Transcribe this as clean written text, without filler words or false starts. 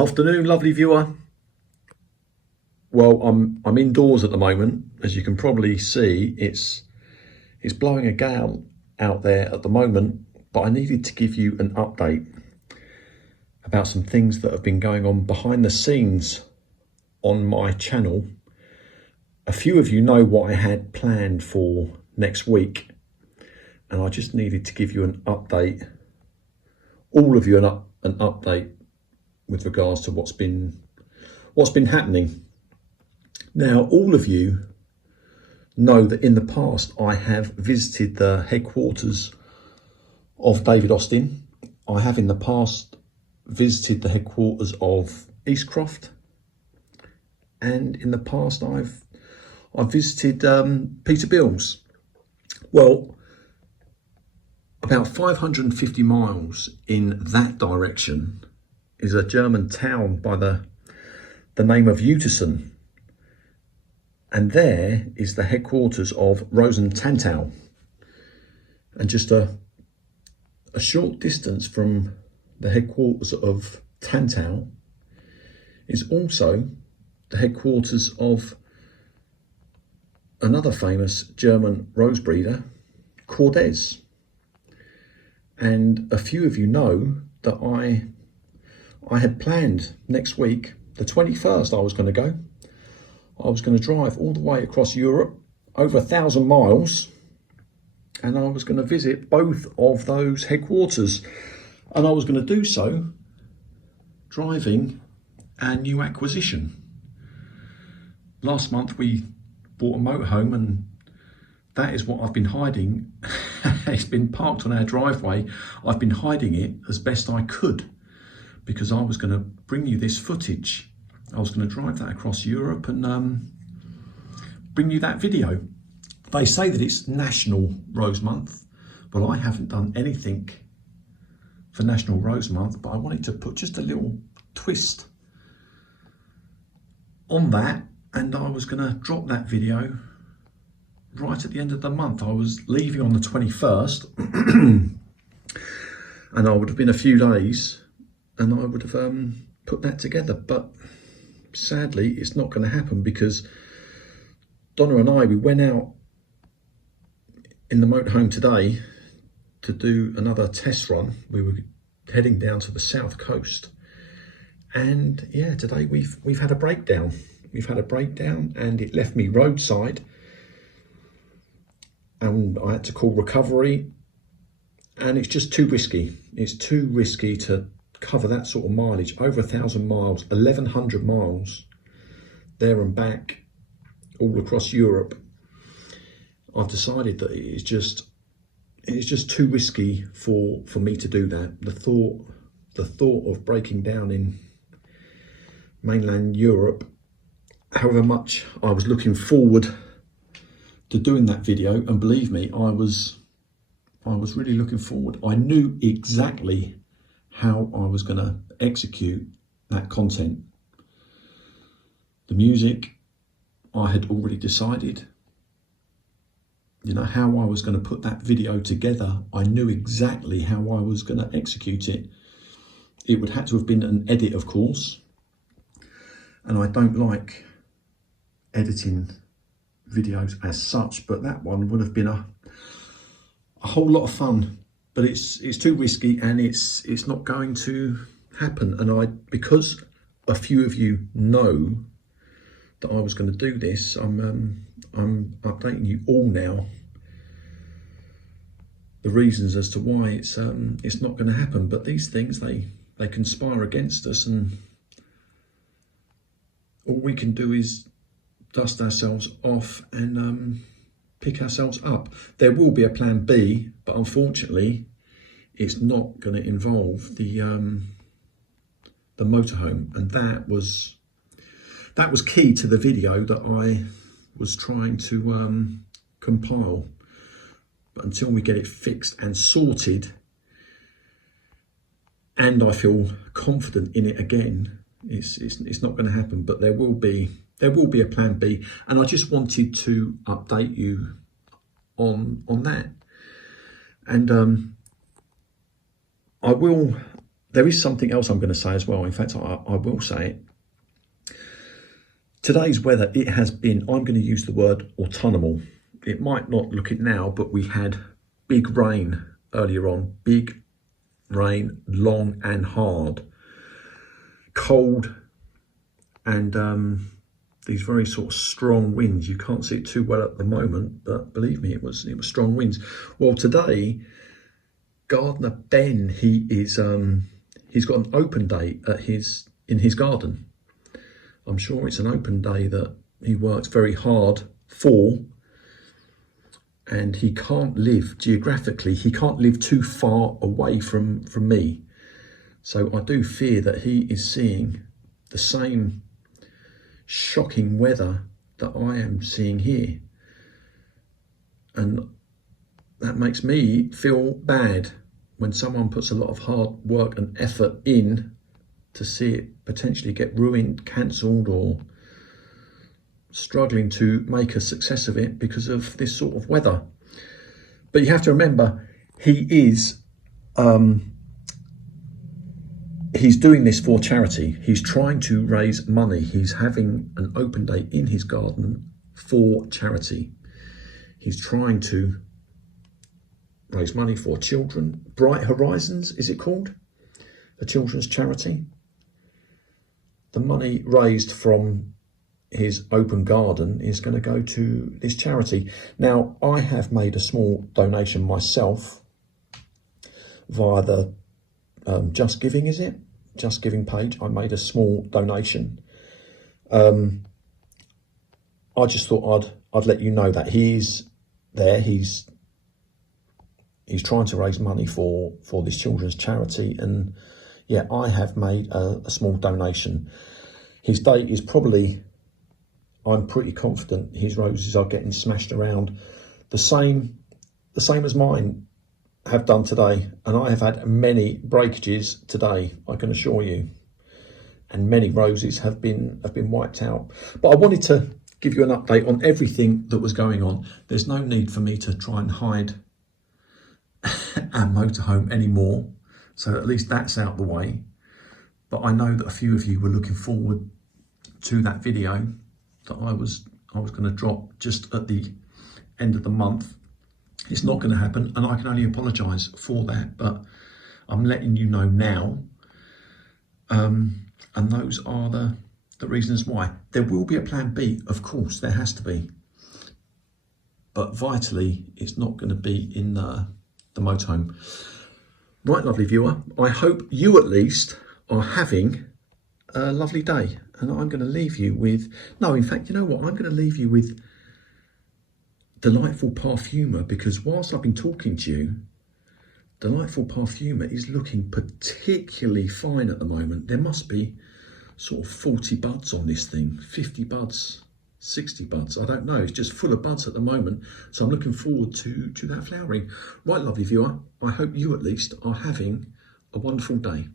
Afternoon, lovely viewer. Well, I'm indoors at the moment. As you can probably see, it's blowing a gale out there at the moment, but I needed to give you an update about some things that have been going on behind the scenes on my channel. A few of you know what I had planned for next week, and I just needed to give you an update, all of you an update with regards to what's been happening. Now, all of you know that in the past I have visited the headquarters of David Austin. I have in the past visited the headquarters of Eastcroft, and in the past I've visited Peterbilt's. Well, about 550 miles in that direction is a German town by the name of Uetersen. And there is the headquarters of Rosen-Tantau. And just a short distance from the headquarters of Tantau is also the headquarters of another famous German rose breeder, Cordes. And a few of you know that I had planned next week, the 21st, I was going to go. I was going to drive all the way across Europe, over 1,000 miles, and I was going to visit both of those headquarters. And I was going to do so driving our new acquisition. Last month we bought a motorhome, and that is what I've been hiding. It's been parked on our driveway. I've been hiding it as best I could, because I was going to bring you this footage. I was going to drive that across Europe and bring you that video. They say that it's National Rose Month, but I haven't done anything for National Rose Month, but I wanted to put just a little twist on that, and I was going to drop that video right at the end of the month. I was leaving on the 21st and I would have been a few days and I would have put that together, but sadly it's not going to happen, because Donna and I, we went out in the motorhome today to do another test run. We were heading down to the south coast, and yeah, today we've had a breakdown. We've had a breakdown and it left me roadside, and I had to call recovery, and it's just too risky. It's too risky to cover that sort of mileage, over 1,000 miles, 1,100 miles there and back all across Europe. I've decided that it's just too risky for me to do that. The thought of breaking down in mainland Europe, however much I was looking forward to doing that video, and believe me, I was really looking forward. I knew exactly how I was going to execute that content. The music, I had already decided, you know, how I was going to put that video together. I knew exactly how I was going to execute it. It would have to have been an edit, of course, and I don't like editing videos as such, but that one would have been a whole lot of fun. But it's too risky, and it's not going to happen. And because a few of you know that I was going to do this, I'm updating you all now the reasons as to why it's not going to happen. But these things, they conspire against us, and all we can do is dust ourselves off and pick ourselves up. There will be a plan B, but unfortunately it's not going to involve the motorhome, and that was key to the video that I was trying to compile. But until we get it fixed and sorted, and I feel confident in it again, it's not going to happen. But there will be a plan B, and I just wanted to update you on that. And I will there is something else I'm going to say as well. In fact, I will say it. Today's weather, it has been, I'm going to use the word autumnal. It might not look it now, but we had big rain earlier on. Big rain, long and hard. Cold, and these very sort of strong winds. You can't see it too well at the moment, but believe me, it was strong winds. Well, today, Gardener Ben, he's got an open day in his garden. I'm sure it's an open day that he works very hard for, and he can't live geographically. He can't live too far away from me. So I do fear that he is seeing the same shocking weather that I am seeing here. And that makes me feel bad when someone puts a lot of hard work and effort in to see it potentially get ruined, cancelled, or struggling to make a success of it because of this sort of weather. But you have to remember, he is he's doing this for charity. He's trying to raise money. He's having an open day in his garden for charity. He's trying to raise money for children. Bright Horizons, is it called? A children's charity. The money raised from his open garden is going to go to this charity. Now, I have made a small donation myself via the Just Giving, is it? Just Giving page. I made a small donation. I just thought I'd let you know that he's there. He's trying to raise money for this children's charity, and yeah, I have made a small donation. His date is probably, I'm pretty confident his roses are getting smashed around the same as mine have done today, and I have had many breakages today, I can assure you, and many roses have been wiped out. But I wanted to give you an update on everything that was going on. There's no need for me to try and hide our motorhome anymore, so at least that's out the way. But I know that a few of you were looking forward to that video that I was going to drop just at the end of the month. It's not going to happen, and I can only apologise for that, but I'm letting you know now, and those are the reasons why. There will be a plan B, of course, there has to be, but vitally it's not going to be in the motorhome. Right, lovely viewer, I hope you at least are having a lovely day, and I'm going to leave you with, no, in fact, you know what, I'm going to leave you with Delightful Parfumer, because whilst I've been talking to you, Delightful Parfumer is looking particularly fine at the moment. There must be sort of 40 buds on this thing, 50 buds, 60 buds, I don't know. It's just full of buds at the moment, so I'm looking forward to that flowering. Right, lovely viewer, I hope you at least are having a wonderful day.